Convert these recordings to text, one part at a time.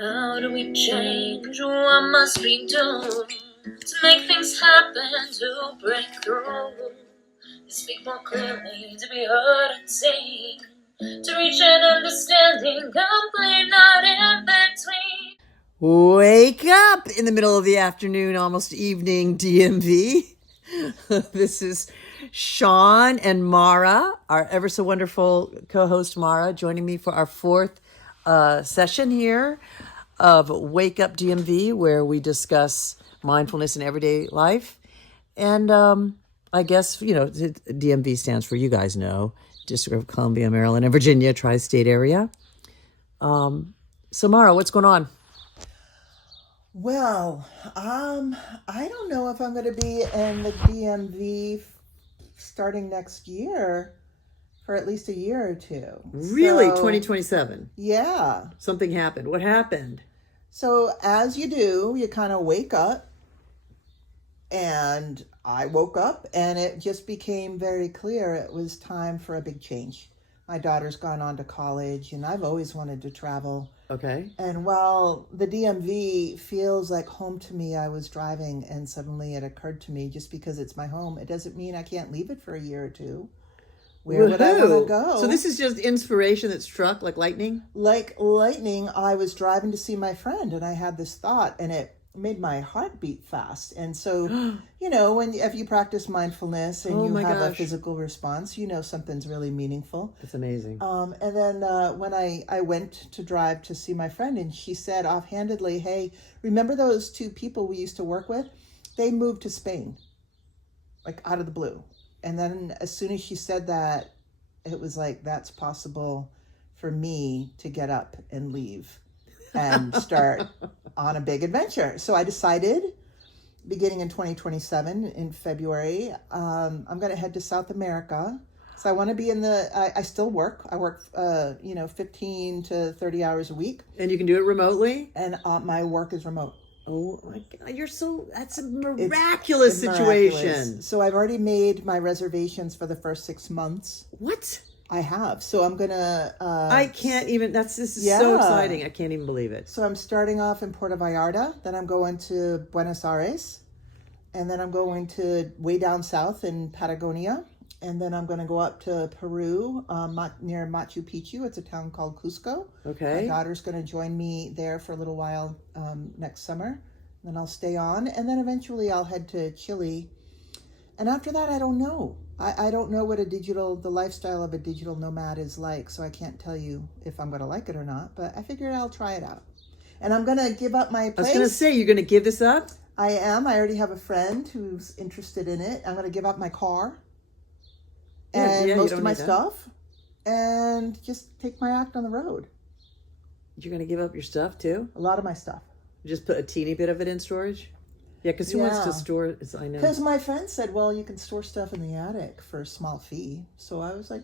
How do we change what must be done to make things happen, to break through, to speak more clearly, to be heard and seen, to reach an understanding, complete, not in between? Wake up in the middle of the afternoon, almost evening, DMV. This is Sean and Mara, our ever so wonderful co-host Mara, joining me for our fourth session here of Wake Up DMV, where we discuss mindfulness in everyday life. And I guess, DMV stands for, you guys know, District of Columbia, Maryland, and Virginia, tri-state area. So Mara, what's going on? Well, I don't know if I'm going to be in the DMV starting next year for at least a year or two. Really? So, 2027? Yeah. Something happened. What happened? So as you do, you kind of wake up, and I woke up and it just became very clear it was time for a big change. My daughter's gone on to college and I've always wanted to travel. Okay. And while the DMV feels like home to me, I was driving and suddenly it occurred to me, just because it's my home, it doesn't mean I can't leave it for a year or two. Where would I want to go? So this is just inspiration that struck like lightning? Like lightning, I was driving to see my friend and I had this thought and it made my heart beat fast. And so, if you practice mindfulness and you have a physical response, something's really meaningful. It's amazing. And then when I went to drive to see my friend, and she said offhandedly, "Hey, remember those two people we used to work with? They moved to Spain, like out of the blue." And then as soon as she said that, it was like, that's possible for me to get up and leave and start on a big adventure. So I decided, beginning in 2027, in February, I'm going to head to South America. So I want to be I still work. I work, 15 to 30 hours a week. And you can do it remotely? And my work is remote. Oh my God, that's a miraculous situation. Miraculous. So I've already made my reservations for the first 6 months. What? I have. So I'm going to... I can't even... This is so exciting. I can't even believe it. So I'm starting off in Puerto Vallarta. Then I'm going to Buenos Aires. And then I'm going to way down south in Patagonia. And then I'm going to go up to Peru, near Machu Picchu. It's a town called Cusco. Okay. My daughter's going to join me there for a little while next summer. Then I'll stay on. And then eventually I'll head to Chile. And after that, I don't know. I don't know what the lifestyle of a digital nomad is like, so I can't tell you if I'm going to like it or not, but I figured I'll try it out. And I'm going to give up my place. I was going to say, you're going to give this up? I am. I already have a friend who's interested in it. I'm going to give up my car and most of my stuff and just take my act on the road. You're going to give up your stuff too? A lot of my stuff. Just put a teeny bit of it in storage? Yeah, because who wants to store? I know. Because my friend said, well, you can store stuff in the attic for a small fee. So I was like,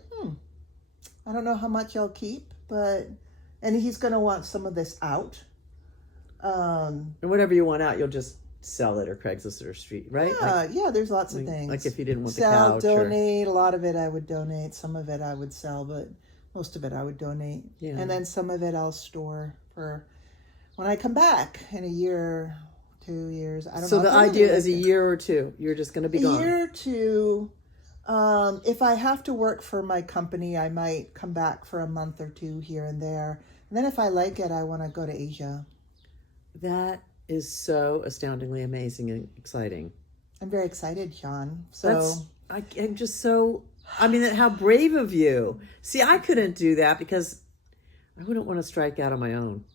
I don't know how much I'll keep, and he's going to want some of this out. And whatever you want out, you'll just sell it or Craigslist or street, right? Yeah, there's lots of things. Like if you didn't want the couch. Donate. A lot of it I would donate. Some of it I would sell, but most of it I would donate. Yeah. And then some of it I'll store for when I come back in a year, 2 years. I don't know. So the idea is a year or two. You're just going to be gone. A year or two. If I have to work for my company, I might come back for a month or two here and there. And then if I like it, I want to go to Asia. That is so astoundingly amazing and exciting. I'm very excited, Sean. So I'm just so... how brave of you. See, I couldn't do that because I wouldn't want to strike out on my own.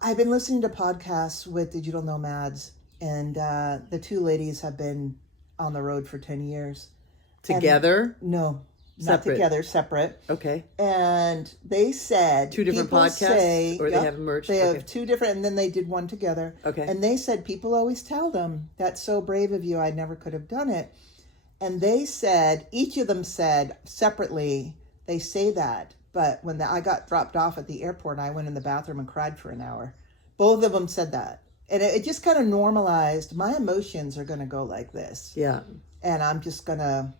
I've been listening to podcasts with digital nomads, and the two ladies have been on the road for 10 years. Together? No, separate. Not together, separate. Okay. And they said... Two different podcasts? Or they have merged? They have two different, and then they did one together. Okay. And they said, people always tell them, that's so brave of you, I never could have done it. And they said, each of them said separately, they say that. But when I got dropped off at the airport, I went in the bathroom and cried for an hour. Both of them said that. And it just kind of normalized. My emotions are going to go like this. Yeah. And I'm just going to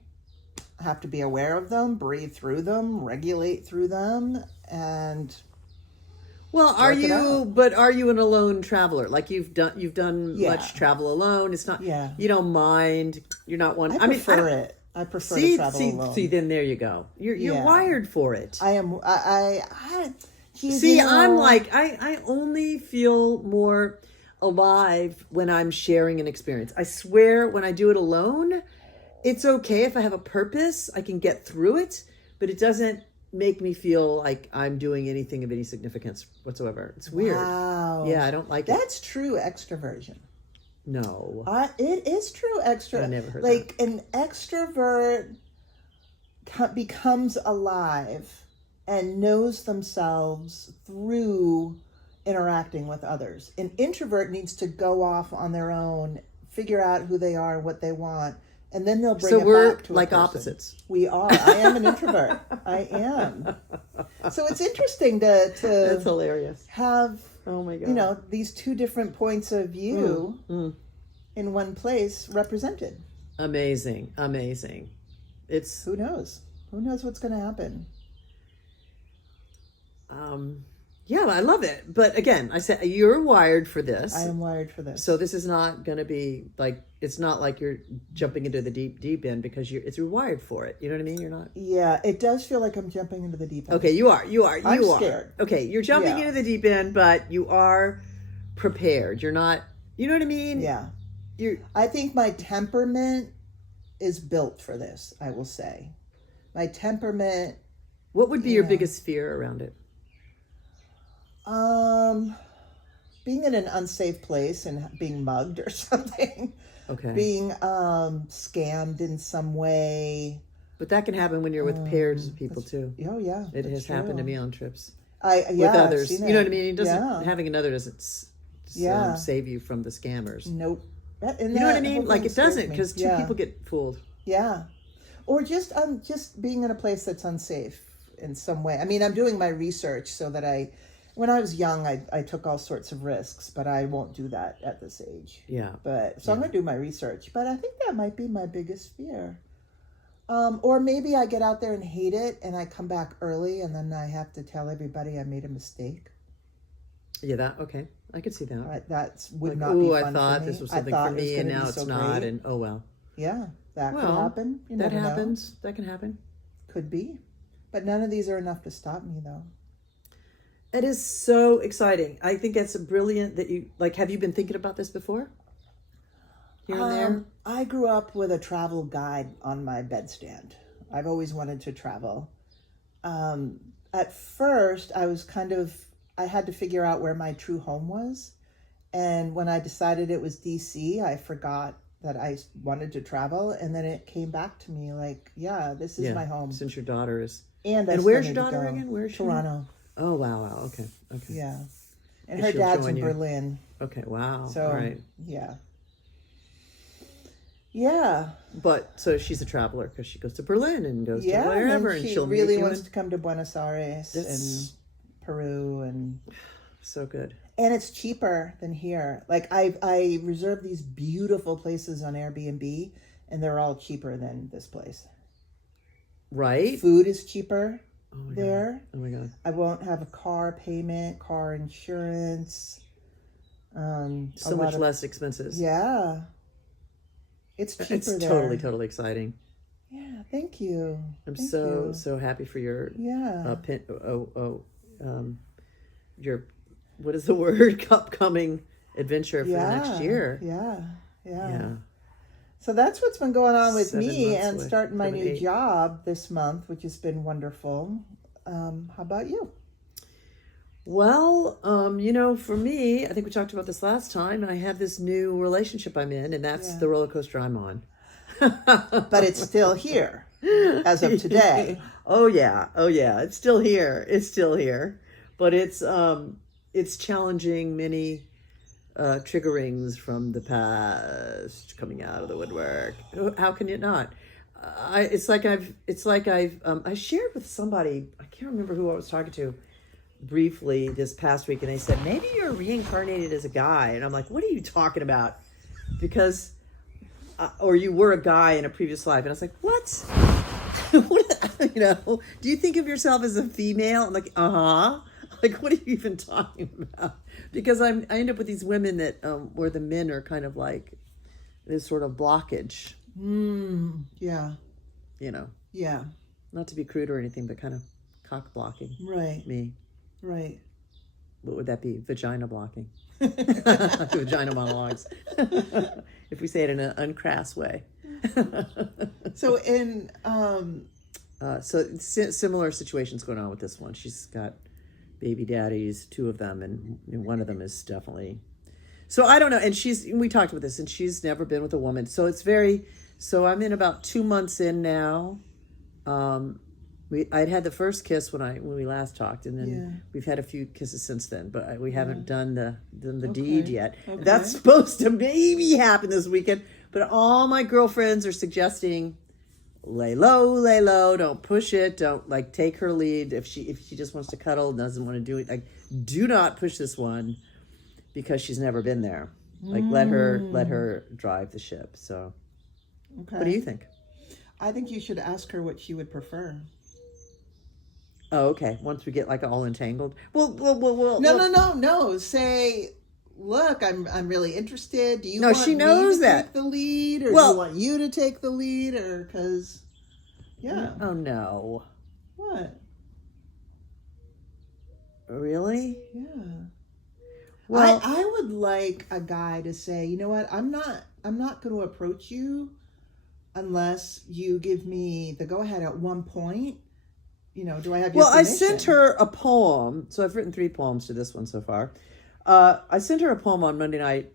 have to be aware of them, breathe through them, regulate through them. And Well, are Work it you? out. But are you an alone traveler? Like you've done Yeah. much travel alone. It's not. Yeah. You don't mind. You're not one. I prefer it. I prefer to travel alone. See. Then there you go. You're Yeah. wired for it. I am. Geez, See, you know, I'm like I only feel more alive when I'm sharing an experience. I swear, when I do it alone, it's okay if I have a purpose. I can get through it, but it doesn't make me feel like I'm doing anything of any significance whatsoever. It's weird. Wow. Yeah, I don't like it. That's true extroversion. No. It is true extra. I never heard like an extrovert becomes alive and knows themselves through interacting with others. An introvert needs to go off on their own, figure out who they are, what they want, and then they'll bring So it we're back to like a person. opposites. We are. I am an introvert. I am. So it's interesting That's to hilarious. have, Oh my god. you know, these two different points of view in one place represented. Amazing. It's Who knows? Who knows what's going to happen? yeah, I love it. But again, I said you're wired for this. I am wired for this. So this is not going to be like, it's not like you're jumping into the deep end because you're wired for it. You know what I mean? You're not. Yeah, it does feel like I'm jumping into the deep end. Okay, you are. I'm scared. Okay, you're jumping Yeah. into the deep end, but you are prepared. You're not. You know what I mean? Yeah. You're. I think my temperament is built for this, I will say. My temperament, What would be your Yeah. biggest fear around it? being in an unsafe place and being mugged or something. Okay. Being scammed in some way. But that can happen when you're with pairs of people too. Oh yeah. It that's has happened to true. me on trips With with others. I've seen You know it. what I mean? It doesn't Yeah. having another doesn't Yeah. save you from the scammers. Nope. And You know what I that mean? whole Like thing it doesn't scares me. because two Yeah. people get fooled. Yeah. Or just being in a place that's unsafe in some way. I mean, I'm doing my research so that when I was young, I took all sorts of risks, but I won't do that at this age. Yeah. But so I'm going to do my research, but I think that might be my biggest fear. Or maybe I get out there and hate it and I come back early and then I have to tell everybody I made a mistake. Yeah. That okay. I could see that. That would Like, not be ooh, fun I thought for me. this was I something thought for it was me, and gonna now be it's so not. great. And oh well. Yeah, that could Well, happen. You that never know. happens. That can happen. Could be. But none of these are enough to stop me, though. It is so exciting. I think it's brilliant that you like. Have you been thinking about this before? Here and there. I grew up with a travel guide on my bedstand. I've always wanted to travel. At first, I had to figure out where my true home was. And when I decided it was DC, I forgot that I wanted to travel. And then it came back to me like, yeah, this is my home. Since your daughter is. And I And still where's need your to daughter go. again? Where's she? Toronto. Oh wow! Okay. Yeah. And And her she'll dad's join in you. Berlin. Okay. Wow. So, All right. yeah. Yeah. But so she's a traveler because she goes to Berlin and goes Yeah. to wherever, and and she she'll really meet you. wants And to come to Buenos Aires That's- and Peru and so good. it's cheaper than here. Like I reserve these beautiful places on Airbnb and they're all cheaper than this place. Right. Food is cheaper Oh my there. God. Oh my god. I won't have a car payment, car insurance. So much less expenses. Yeah. It's cheaper It's there. totally exciting. Yeah, thank you. I'm Thank so you. so happy for your Yeah. your what is the word upcoming adventure for yeah. the next year. Yeah. Yeah. So that's what's been going on with 7 me months and away. starting my 7, new 8. job this month, which has been wonderful. How about you? Well, for me, I think we talked about this last time. I have this new relationship I'm in, and that's the roller coaster I'm on. But it's still here as of today. Oh yeah, it's still here. But it's challenging many triggerings from the past coming out of the woodwork. How can you not? It's like I've I shared with somebody, I can't remember who I was talking to briefly this past week, and they said maybe you're reincarnated as a guy, and I'm like, what are you talking about? Because or you were a guy in a previous life, and I was like, what? What? Do you think of yourself as a female? I'm like, Like, what are you even talking about? Because I end up with these women that where the men are kind of like this sort of blockage. Yeah. You know, Yeah. not to be crude or anything, but kind of cock blocking. Right. Me. Right. What would that be? Vagina blocking. Vagina monologues. If we say it in an uncrass way. So in similar situations going on with this one. She's got baby daddies, 2 of them, and one of them is definitely. So I don't know. And we talked about this, and she's never been with a woman. So it's so I'm in about 2 months in now. I'd had the first kiss when we last talked, and then we've had a few kisses since then, but we haven't done the deed yet. Okay. That's supposed to maybe happen this weekend, but all my girlfriends are suggesting lay low, don't push it, don't like take her lead. If she just wants to cuddle, doesn't want to do it, like do not push this one because she's never been there. Like let her drive the ship. So what do you think? I think you should ask her what she would prefer. Oh, okay. Once we get like all entangled. Well. No. Say, look, I'm really interested. Do you want she knows me to that. take the lead, or do you want you to take the lead, or because? Yeah. Oh no. What? Really? Yeah. Well, I would like a guy to say, you know what, I'm not going to approach you unless you give me the go ahead at one point. You know, do I have your permission? I sent her a poem. So I've written 3 poems to this one so far. I sent her a poem on Monday night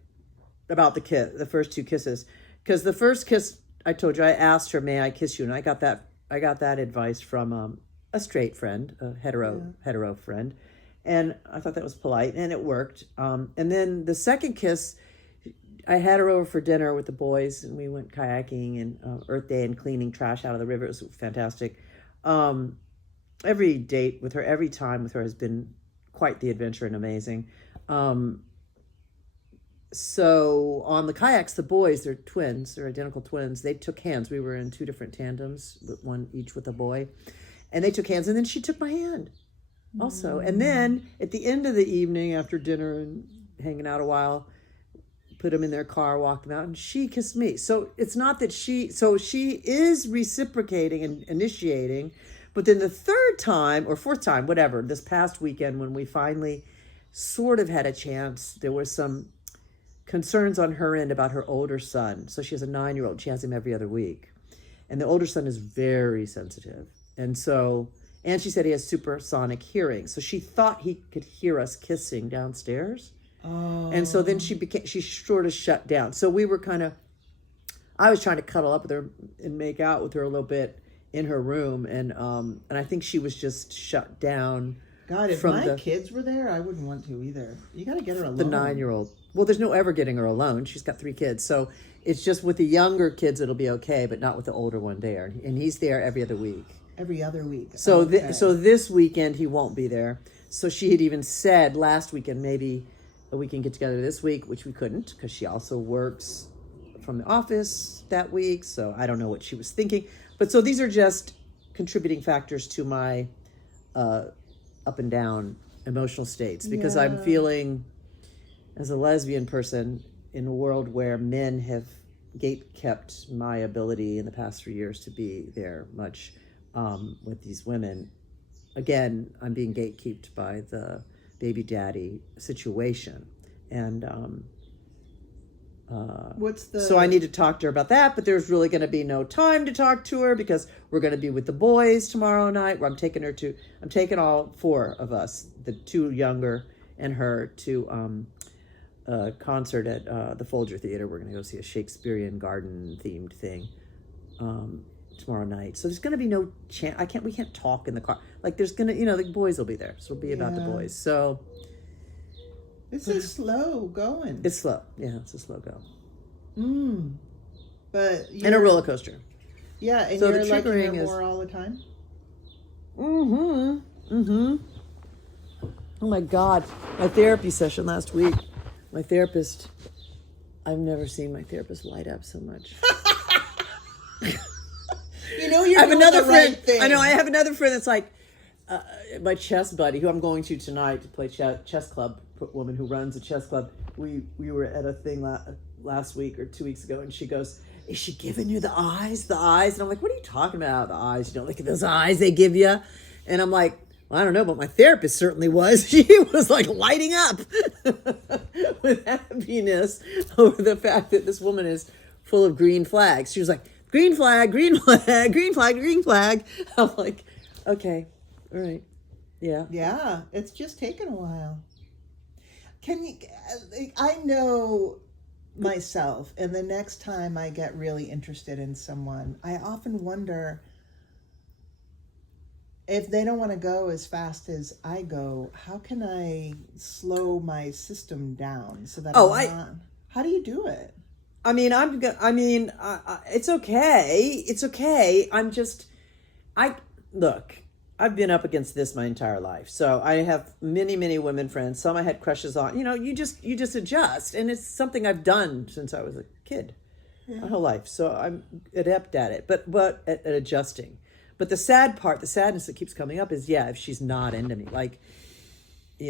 about the first 2 kisses. Because the first kiss, I told you, I asked her, may I kiss you? And I got that advice from a straight friend, a hetero friend. And I thought that was polite, and it worked. And then the second kiss, I had her over for dinner with the boys, and we went kayaking and Earth Day and cleaning trash out of the river. It was fantastic. Every date with her, every time with her has been quite the adventure and amazing. So on the kayaks, the boys, they're twins, they're identical twins. They took hands. We were in 2 different tandems, one each with a boy. And they took hands, and then she took my hand also. And then at the end of the evening, after dinner and hanging out a while, put them in their car, walked them out, and she kissed me. So it's not that she is reciprocating and initiating. But then the 3rd time or 4th time, whatever, this past weekend when we finally sort of had a chance, there was some concerns on her end about her older son. So she has a 9-year-old. She has him every other week. And the older son is very sensitive. And she said he has supersonic hearing. So she thought he could hear us kissing downstairs. Oh. And so then she sort of shut down. So we were I was trying to cuddle up with her and make out with her a little bit in her room, and I think she was just shut down. God, if my kids were there, I wouldn't want to either. You got to get her alone. The 9-year-old. Well, there's no ever getting her alone. She's got 3 kids, so it's just with the younger kids it'll be okay, but not with the older one there. And he's there every other week. Every other week. So so this weekend he won't be there. So she had even said last weekend maybe we can get together this week, which we couldn't because she also works from the office that week. So I don't know what she was thinking. But so these are just contributing factors to my up and down emotional states because I'm feeling as a lesbian person in a world where men have gate-kept my ability in the past 3 years to be there much with these women. Again, I'm being gatekept by the baby daddy situation. And so I need to talk to her about that, but there's really going to be no time to talk to her because we're going to be with the boys tomorrow night where I'm taking all 4 of us, the 2 younger and her, to a concert at the Folger Theater. We're going to go see a Shakespearean garden themed thing tomorrow night. So there's going to be no chance. We can't talk in the car. Like there's going to, the boys will be there. So it'll be about the boys. So this is slow going. It's slow. Yeah, it's a slow go. But and a roller coaster. Yeah, and so you're the liking her triggering more all the time? Oh my God. My therapy session last week. My therapist, I've never seen my therapist light up so much. You're doing the right thing. I know, I have another friend that's like, my chess buddy, who I'm going to tonight to play chess club, woman who runs a chess club. We were at a thing last week or 2 weeks ago, and she goes, "Is she giving you the eyes? The eyes?" And I'm like, "What are you talking about? The eyes? You don't look at those eyes they give you." And I'm like, well, I don't know, but my therapist certainly was. She was like lighting up with happiness over the fact that this woman is full of green flags. She was like, "Green flag, green flag, green flag, green flag." I'm like, okay, all right, yeah. Yeah, it's just taken a while. Can you, I know myself, and the next time I get really interested in someone, I often wonder if they don't want to go as fast as I go, how can I slow my system down so that how do you do it? I mean, it's okay. It's okay. Look, I've been up against this my entire life. So I have many, many women friends. Some I had crushes on. You just adjust. And it's something I've done since I was a kid, my whole life. So I'm adept at it, but at adjusting. But the sadness that keeps coming up is, if she's not into me, like, But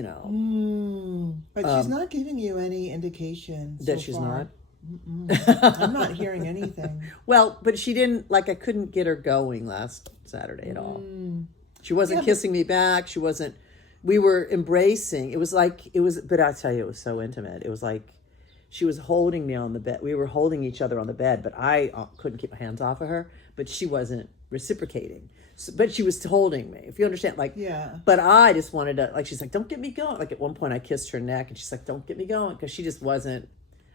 she's not giving you any indication that she's far. not. I'm not hearing anything. Well, but she didn't, I couldn't get her going last Saturday at all. She wasn't kissing me back. We were embracing. But I tell you, it was so intimate. It was like she was holding me on the bed. We were holding each other on the bed, but I couldn't keep my hands off of her, but she wasn't reciprocating. So, but she was holding me, if you understand, but I just wanted to, she's like, "Don't get me going." At one point I kissed her neck and she's like, "Don't get me going." Because she just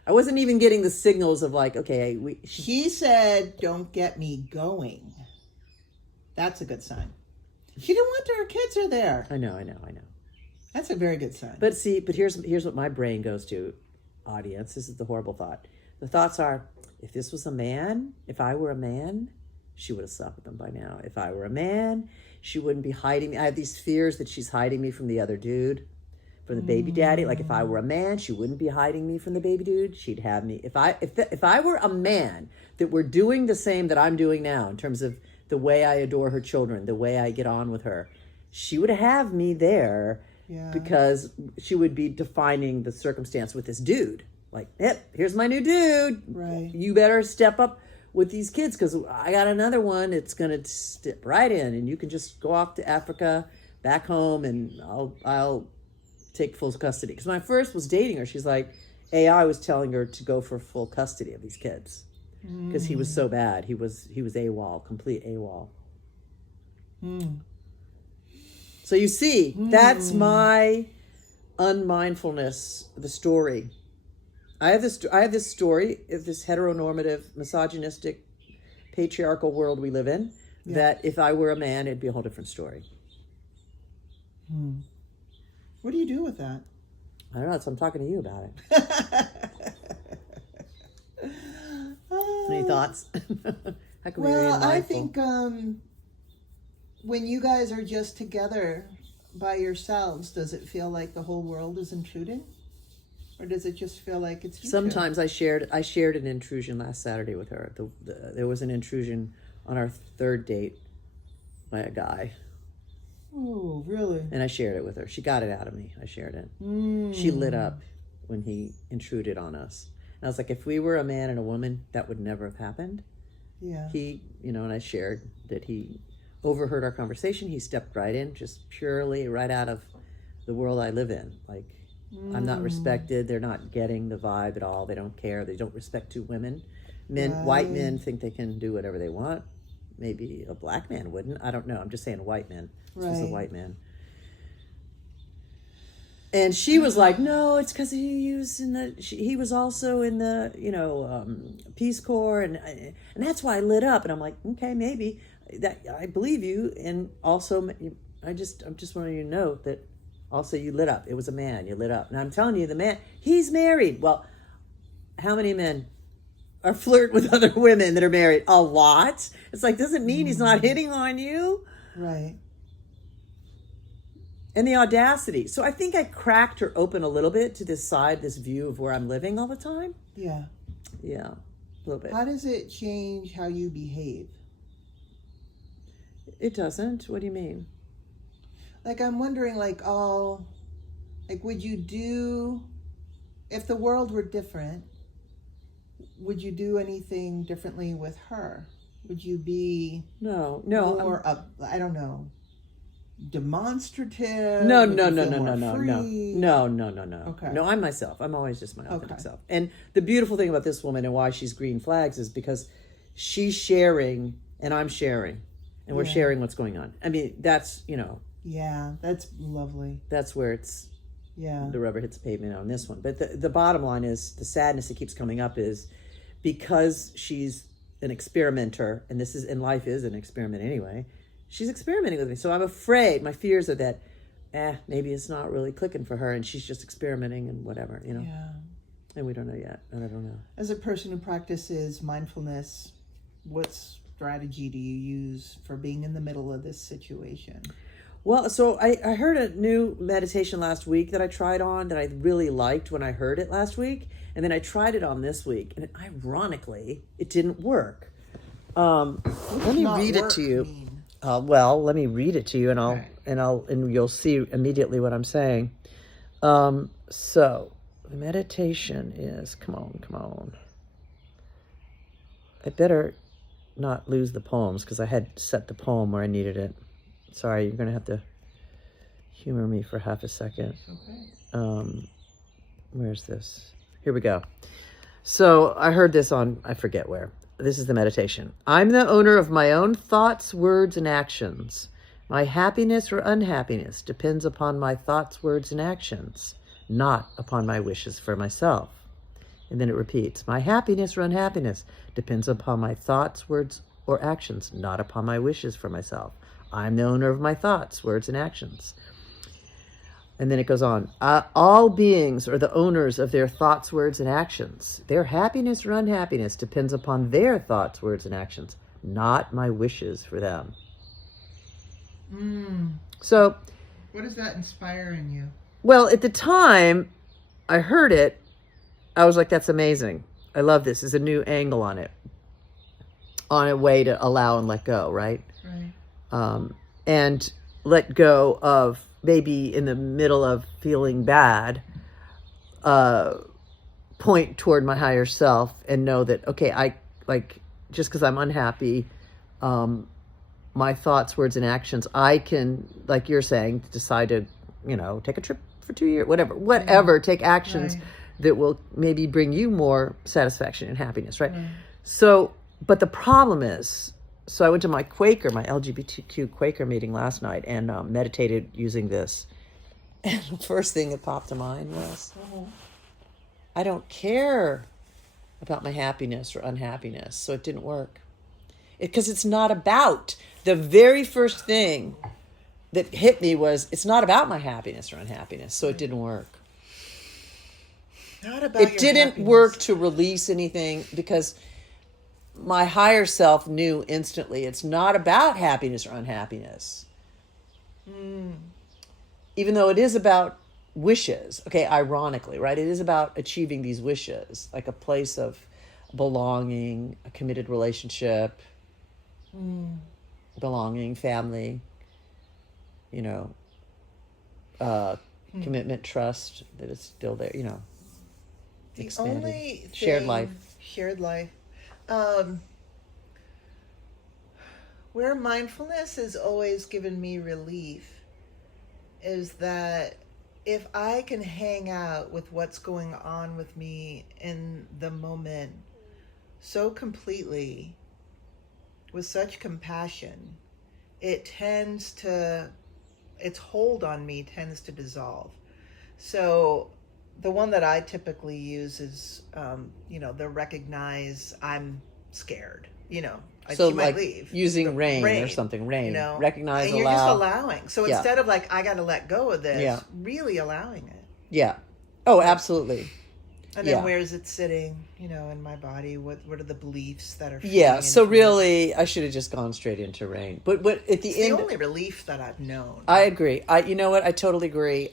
I wasn't even getting the signals of okay, She said, "Don't get me going." That's a good sign. She didn't want her kids are there. I know. That's a very good sign. But here's what my brain goes to, audience. This is the horrible thought. The thoughts are, if this was a man, if I were a man, she would have slept with him by now. If I were a man, she wouldn't be hiding me. I have these fears that she's hiding me from the other dude, from the baby daddy. If I were a man, she wouldn't be hiding me from the baby dude. She'd have me. If I were a man that were doing the same that I'm doing now in terms of the way I adore her children, the way I get on with her, she would have me there because she would be defining the circumstance with this dude. Yep, here's my new dude. Right. You better step up with these kids because I got another one. It's going to step right in and you can just go off to Africa, back home, and I'll take full custody. Because when I first was dating her, she's like, AI was telling her to go for full custody of these kids because he was so bad. He was AWOL, complete AWOL. So you see, that's my unmindfulness, the story. I have this story of this heteronormative, misogynistic, patriarchal world we live in, that if I were a man, it'd be a whole different story. What do you do with that? I don't know, so I'm talking to you about it. Any thoughts? How can we be Well, I mindful? think when you guys are just together by yourselves, does it feel like the whole world is intruding? Or does it just feel like it's you Sometimes I shared an intrusion last Saturday with her. There was an intrusion on our third date by a guy. Oh, really? And I shared it with her. She got it out of me. I shared it. She lit up when he intruded on us. And I was like, if we were a man and a woman, that would never have happened. Yeah. And I shared that he overheard our conversation. He stepped right in, just purely right out of the world I live in. I'm not respected. They're not getting the vibe at all. They don't care. They don't respect two women. White men think they can do whatever they want. Maybe a black man wouldn't. I don't know. I'm just saying white men. This was a white man. And she was like, "No, it's because he was also in the Peace Corps, and that's why I lit up." And I'm like, "Okay, maybe that I believe you." And also, I'm just wanting you to know that also you lit up. It was a man. You lit up, and I'm telling you, the man, he's married. Well, how many men are flirt with other women that are married? A lot. It's doesn't mean he's not hitting on you. Right. And the audacity. So I think I cracked her open a little bit to this view of where I'm living all the time. Yeah. Yeah, a little bit. How does it change how you behave? It doesn't. What do you mean? Like, I'm wondering, like, would you do, if the world were different, would you do anything differently with her? Would you be No, more, I don't know, demonstrative? No, Would no, you no, feel no, more no, no, free? no, no, no, no. Okay. No, I'm myself. I'm always just my authentic Okay. self. And the beautiful thing about this woman and why she's green flags is because she's sharing and I'm sharing, and we're Yeah. sharing what's going on. I mean, that's, Yeah, that's lovely. that's where it's Yeah. the rubber hits the pavement on this one. But the bottom line is the sadness that keeps coming up is because she's an experimenter, and life is an experiment anyway. She's experimenting with me, so I'm afraid. My fears are that, maybe it's not really clicking for her, and she's just experimenting and whatever, Yeah. And we don't know yet, and I don't know. As a person who practices mindfulness, what strategy do you use for being in the middle of this situation? Well, so I heard a new meditation last week that I tried on that I really liked when I heard it last week, and then I tried it on this week, and ironically, it didn't work. Let me read it to you. Well, let me read it to you, and and you'll see immediately what I'm saying. So the meditation is, come on. I better not lose the poems because I had set the poem where I needed it. Sorry, you're gonna have to humor me for half a second. Okay. Where's this? Here we go. So I heard this on, I forget where. This is the meditation. I'm the owner of my own thoughts, words, and actions. My happiness or unhappiness depends upon my thoughts, words, and actions, not upon my wishes for myself. And then it repeats. My happiness or unhappiness depends upon my thoughts, words, or actions, not upon my wishes for myself. I'm the owner of my thoughts, words, and actions. And then it goes on. All beings are the owners of their thoughts, words, and actions. Their happiness or unhappiness depends upon their thoughts, words, and actions, not my wishes for them. So, What does that inspire in you? well, at the time I heard it, I was like, that's amazing. I love this. There's a new angle on it. On a way to allow and let go, right? Right. And let go of maybe in the middle of feeling bad, point toward my higher self and know that, okay, I like, just because I'm unhappy, my thoughts, words, and actions, I can, like you're saying, decide to, take a trip for 2 years, whatever, take actions that will maybe bring you more satisfaction and happiness, right? So, but the problem is, so I went to my LGBTQ Quaker meeting last night and meditated using this. And the first thing that popped to mind was, I don't care about my happiness or unhappiness. So it didn't work. Because it's not about, the very first thing that hit me was, it's not about my happiness or unhappiness. So it didn't work. Not about It your didn't happiness. work to release anything because my higher self knew instantly it's not about happiness or unhappiness. Even though it is about wishes. Okay, ironically, right? It is about achieving these wishes, like a place of belonging, a committed relationship, belonging, family, commitment, trust, that it's still there, The expanded. only Shared thing- life. Shared life. Where mindfulness has always given me relief is that if I can hang out with what's going on with me in the moment so completely, with such compassion, its hold on me tends to dissolve. So the one that I typically use is, the recognize I'm scared, So she might like leave. using The rain or something, rain. You know, Recognize, and you're just allow. allowing. So Yeah. instead of like, I got to let go of this, Yeah. really allowing it. Yeah. Oh, absolutely. And then Yeah. where is it sitting, in my body? What are the beliefs that are Yeah. feeding So into it? really, I should have just gone straight into rain. But at the It's end, the only relief that I've known. I agree. You know what? I totally agree.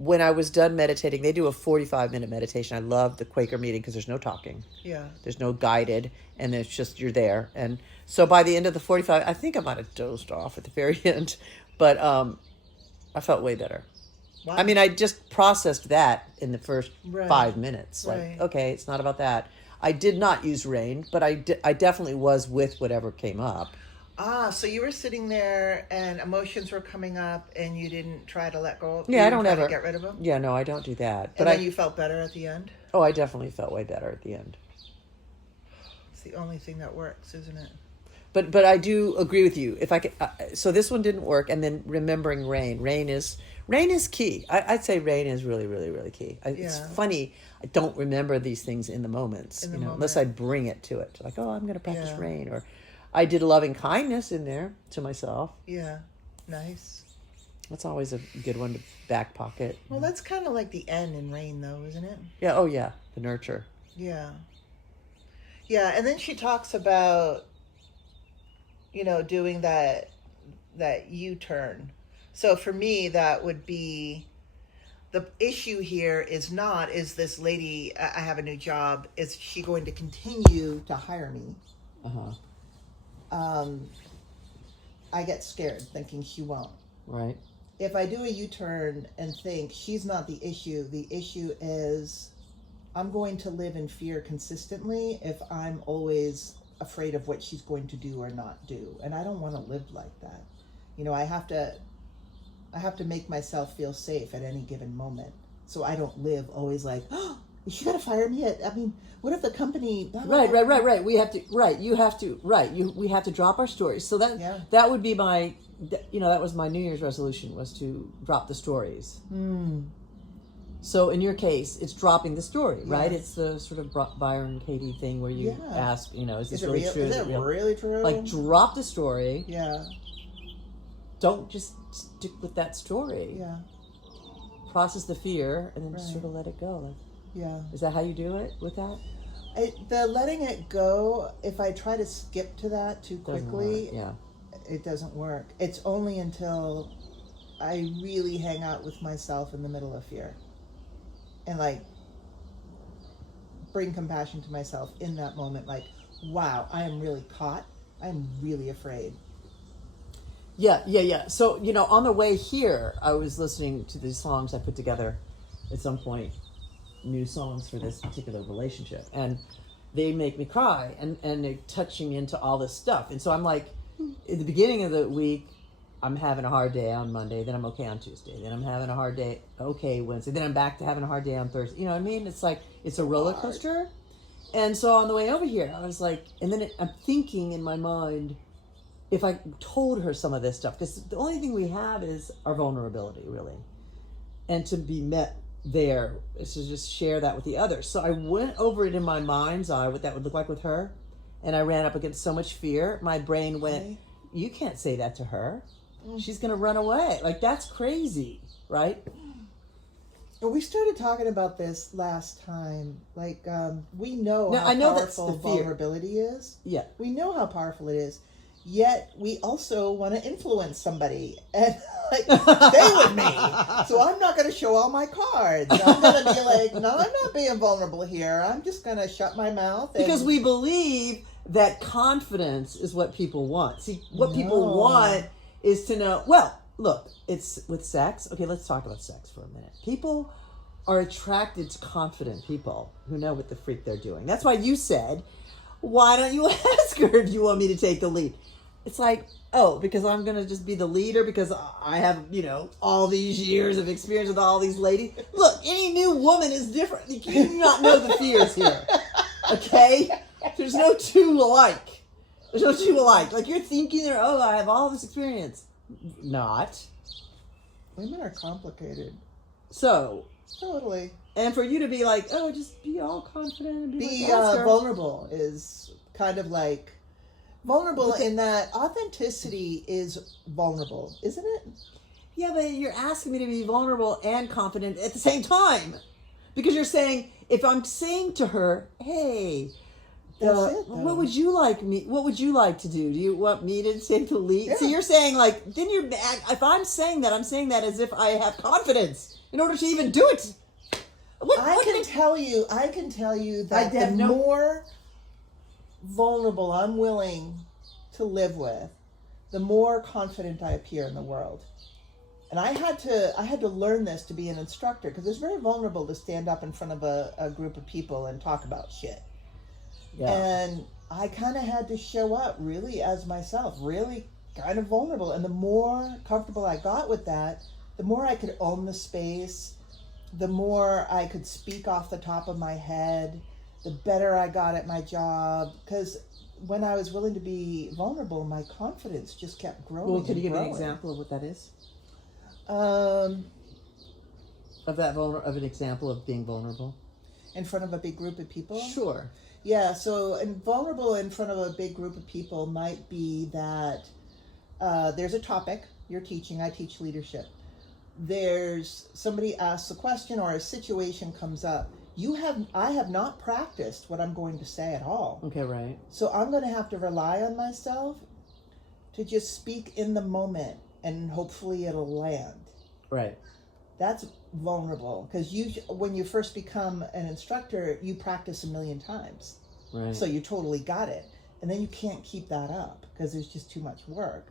When I was done meditating, they do a 45-minute meditation. I love the Quaker meeting because there's no talking. Yeah. There's no guided, and it's just you're there. And so by the end of the 45, I think I might have dozed off at the very end, but I felt way better. Wow. I mean, I just processed that in the first Right. 5 minutes. Like, Right. okay, it's not about that. I did not use rain, but I definitely was with whatever came up. So you were sitting there and emotions were coming up and you didn't try to let go. Yeah, I you don't didn't try ever to get rid of them. Yeah, no, I don't do that. And But then you felt better at the end. oh, I definitely felt way better at the end. It's the only thing that works, isn't it? But I do agree with you. If I could, so this one didn't work, and then remembering rain. Rain is key. I'd say rain is really, really, really key. It's Yeah. funny. I don't remember these things in the moments, In the unless I moment. bring it to it. Like, oh, I'm going to practice Yeah. rain, or I did loving kindness in there to myself. Yeah. Nice. That's always a good one to back pocket. Well, that's kind of like the N in rain, though, isn't it? Yeah. Oh, yeah. The nurture. Yeah. Yeah, and then she talks about, doing that U-turn. So for me, that would be the issue here is this lady, I have a new job, is she going to continue to hire me? I get scared thinking she won't. Right. If I do a U-turn and think she's not the issue is I'm going to live in fear consistently if I'm always afraid of what she's going to do or not do. And I don't want to live like that. I have to make myself feel safe at any given moment. So I don't live always like, oh, you gotta fire me what if the company... blah, blah, blah. Right. We have to, we have to drop our stories. So that would be my, that was my New Year's resolution, was to drop the stories. So in your case, it's dropping the story, right? It's the sort of Byron Katie thing where you ask, is this really true? Is it really true? Like, drop the story. Yeah. Don't just stick with that story. Yeah. Process the fear and then just sort of let it go. Yeah. Is that how you do it with that? The letting it go, if I try to skip to that too quickly, it doesn't work. It's only until I really hang out with myself in the middle of fear and bring compassion to myself in that moment. Like, wow, I am really caught. I'm really afraid. Yeah. So, on the way here, I was listening to these songs I put together at some point, new songs for this particular relationship. And they make me cry and they're touching into all this stuff. And so I'm like, in the beginning of the week, I'm having a hard day on Monday, then I'm okay on Tuesday, then I'm having a hard day, okay, Wednesday, then I'm back to having a hard day on Thursday. You know what I mean? It's like, it's a roller coaster. And so on the way over here, I was like, and then I'm thinking in my mind, if I told her some of this stuff, because the only thing we have is our vulnerability, really. And to be met there is to just share that with the others. So I went over it in my mind's eye, what that would look like with her. And I ran up against so much fear. My brain went, you can't say that to her. She's going to run away. Like, that's crazy, right? Well, we started talking about this last time. Like, we know Now, how I know that's powerful the fear. vulnerability is. Yeah. We know how powerful it is. Yet, we also want to influence somebody and, stay with me. So I'm not going to show all my cards. I'm going to be like, no, I'm not being vulnerable here. I'm just going to shut my mouth. Because we believe that confidence is what people want. See, what people want is to know, well, look, it's with sex. Okay, let's talk about sex for a minute. People are attracted to confident people who know what the freak they're doing. That's why you said, why don't you ask her if you want me to take the lead? It's like, oh, because I'm going to just be the leader because I have, all these years of experience with all these ladies. Look, any new woman is different. You do not know the fears here. Okay? There's no two alike. Like, you're thinking, I have all this experience. Not. Women are complicated. So. Totally. And for you to be like, just be all confident and be like, ask her. Vulnerable is kind of like vulnerable in that authenticity is vulnerable, isn't it? Yeah, but you're asking me to be vulnerable and confident at the same time. Because you're saying, if I'm saying to her, hey, what would you like to do? Do you want me to take the lead? Yeah. So you're saying then you're, if I'm saying that as if I have confidence in order to even do it. I can tell you that the more vulnerable I'm willing to live with, the more confident I appear in the world. And I had to learn this to be an instructor, because it's very vulnerable to stand up in front of a group of people and talk about shit. Yeah. And I kind of had to show up really as myself, really kind of vulnerable. And the more comfortable I got with that, the more I could own the space, the more I could speak off the top of my head, the better I got at my job. Because when I was willing to be vulnerable, my confidence just kept growing. Well, could you give growing. an example of what that is? Um, Of an example of being vulnerable? in front of a big group of people? Sure. Yeah, so and vulnerable in front of a big group of people might be that there's a topic you're teaching. I teach leadership. There's somebody asks a question or a situation comes up. I have not practiced what I'm going to say at all. Okay, right. So I'm going to have to rely on myself to just speak in the moment, and hopefully it'll land. Right. That's vulnerable, because when you first become an instructor, you practice a million times. Right. So you totally got it. And then you can't keep that up because there's just too much work.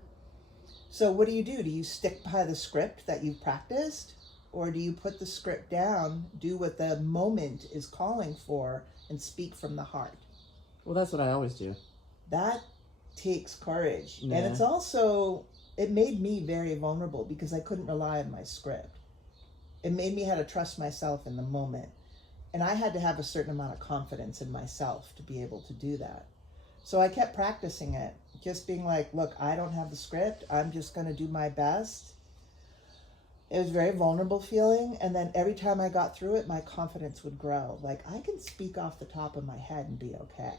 So what do? Do you stick by the script that you've practiced? Or do you put the script down, do what the moment is calling for, and speak from the heart? Well, that's what I always do. That takes courage. Yeah. And it's also, it made me very vulnerable because I couldn't rely on my script. It made me have to trust myself in the moment. And I had to have a certain amount of confidence in myself to be able to do that. So I kept practicing it, just being like, look, I don't have the script. I'm just going to do my best. It was a very vulnerable feeling. And then every time I got through it, my confidence would grow. Like, I can speak off the top of my head and be okay.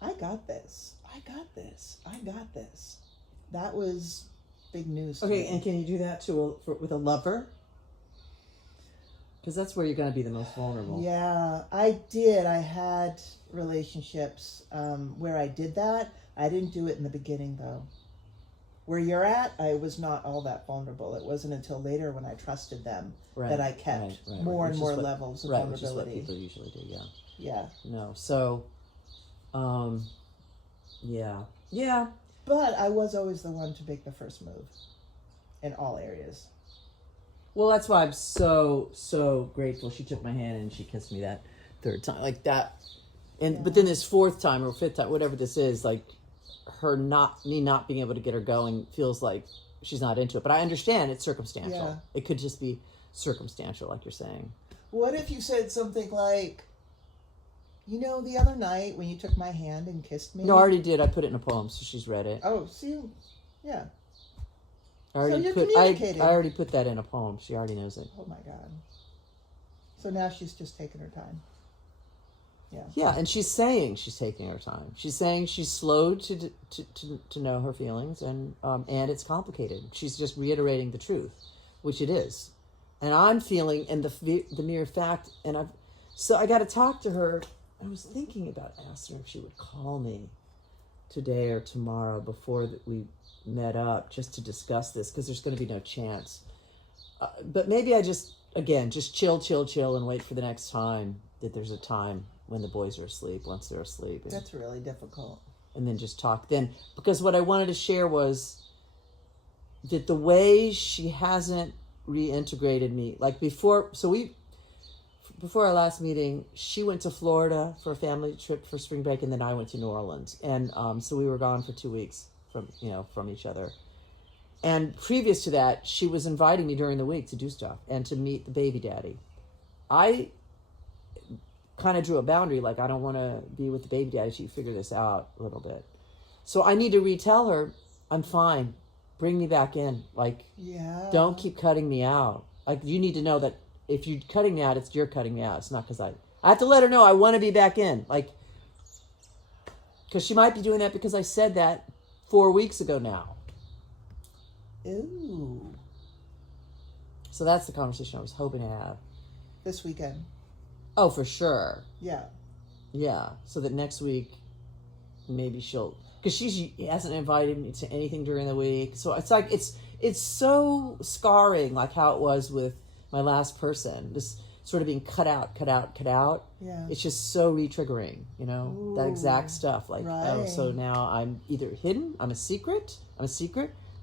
I got this. I got this. I got this. That was big news to Okay, me. and can you do that with a lover? Because that's where you're going to be the most vulnerable. Yeah, I did. I had relationships where I did that. I didn't do it in the beginning, though. Where you're at, I was not all that vulnerable. It wasn't until later when I trusted them that I kept more and more levels of vulnerability. Which is what people usually do, yeah. Yeah. No, so, yeah. Yeah. But I was always the one to make the first move in all areas. Well, that's why I'm so grateful. She took my hand and she kissed me that third time, like that. And Yeah. But then this fourth time or fifth time, whatever this is, like me not being able to get her going feels like she's not into it. But I understand it's circumstantial. Yeah. It could just be circumstantial, like you're saying. What if you said something like, the other night when you took my hand and kissed me? No, I already did. I put it in a poem, so she's read it. Oh, see? Yeah. I already you're put communicating. I already put that in a poem. She already knows it. Oh, my God. So now she's just taking her time. Yeah. Yeah, and she's saying she's taking her time. She's saying she's slow to know her feelings, and it's complicated. She's just reiterating the truth, which it is. And I'm feeling, and the mere fact, so I got to talk to her. I was thinking about asking her if she would call me today or tomorrow before we met up just to discuss this, because there's going to be no chance. But maybe I just chill and wait for the next time that there's a time when the boys are asleep, once they're asleep. That's really difficult. And then just talk then. Because what I wanted to share was that the way she hasn't reintegrated me, like before our last meeting, she went to Florida for a family trip for spring break, and then I went to New Orleans. And so we were gone for 2 weeks from each other. And previous to that, she was inviting me during the week to do stuff and to meet the baby daddy. I kind of drew a boundary, like, I don't want to be with the baby daddy. She figure this out a little bit. So I need to retell her, I'm fine. Bring me back in. Like, yeah. Don't keep cutting me out. Like, you need to know that if you're cutting me out, you're cutting me out. It's not because I have to let her know I want to be back in. Like, because she might be doing that because I said that 4 weeks ago now. Ooh. So that's the conversation I was hoping to have. This weekend. Oh, for sure. Yeah. Yeah. So that next week, maybe she'll, because she hasn't invited me to anything during the week. So it's like, it's so scarring, like how it was with my last person, this sort of being cut out. Yeah. It's just so re-triggering, Ooh, that exact stuff. Like, oh, right. so now I'm either hidden, I'm a secret,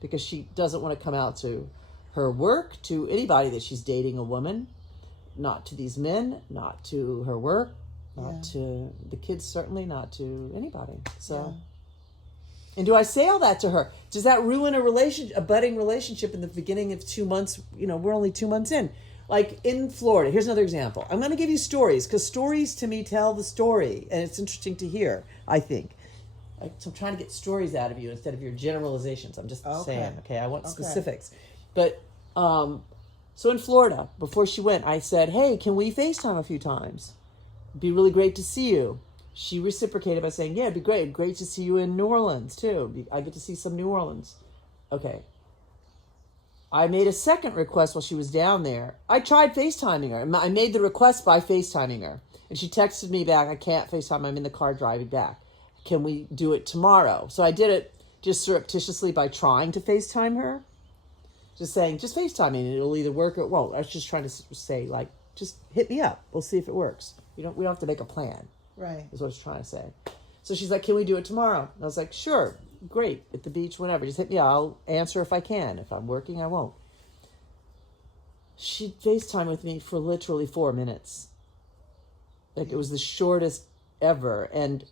because she doesn't want to come out to her work, to anybody that she's dating a woman, not to these men, not to her work, not to the kids, certainly not to anybody. So, and do I say all that to her? Does that ruin a budding relationship in the beginning of 2 months? You know, we're only 2 months in. Like in Florida, here's another example. I'm going to give you stories because stories to me tell the story, and it's interesting to hear, I think. So I'm trying to get stories out of you instead of your generalizations. I'm just saying, okay, I want specifics. But so in Florida, before she went, I said, hey, can we FaceTime a few times? It'd be really great to see you. She reciprocated by saying, yeah, it'd be great. Great to see you in New Orleans, too. I get to see some New Orleans. Okay. I made a second request while she was down there. I tried FaceTiming her. I made the request by FaceTiming her. And she texted me back, I can't FaceTime. I'm in the car driving back. Can we do it tomorrow? So I did it just surreptitiously by trying to FaceTime her. Just saying, just FaceTime me and it'll either work or it won't. I was just trying to say, like, just hit me up. We'll see if it works. We don't have to make a plan. Right. Is what I was trying to say. So she's like, can we do it tomorrow? And I was like, sure. Great. At the beach, whenever. Just hit me. I'll answer if I can. If I'm working, I won't. She FaceTimed with me for literally 4 minutes. Like, it was the shortest ever. And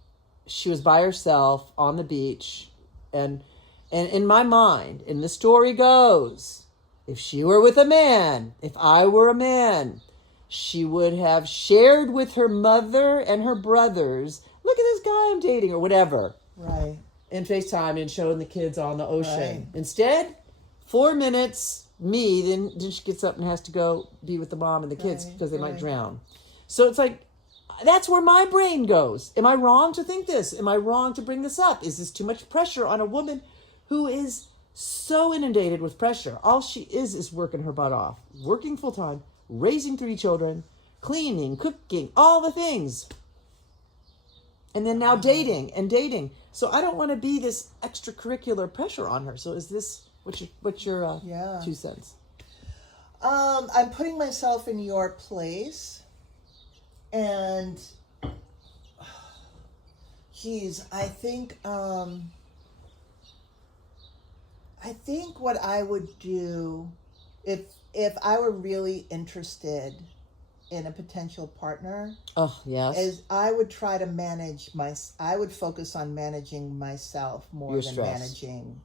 she was by herself on the beach. And in my mind, and the story goes, if she were with a man, if I were a man, she would have shared with her mother and her brothers, look at this guy I'm dating, or whatever. Right. And FaceTime and showing the kids on the ocean. Right. Instead, 4 minutes, then she gets up and has to go be with the mom and the kids because they might drown. So it's like, that's where my brain goes. Am I wrong to think this? Am I wrong to bring this up? Is this too much pressure on a woman who is so inundated with pressure? All she is working her butt off. Working full time, raising 3 children, cleaning, cooking, all the things. And then now dating. So I don't want to be this extracurricular pressure on her. So is this, what's your 2 cents? I'm putting myself in your place, and I think what I would do if I were really interested in a potential partner, is I would try to I would focus on managing myself more Your than stress. managing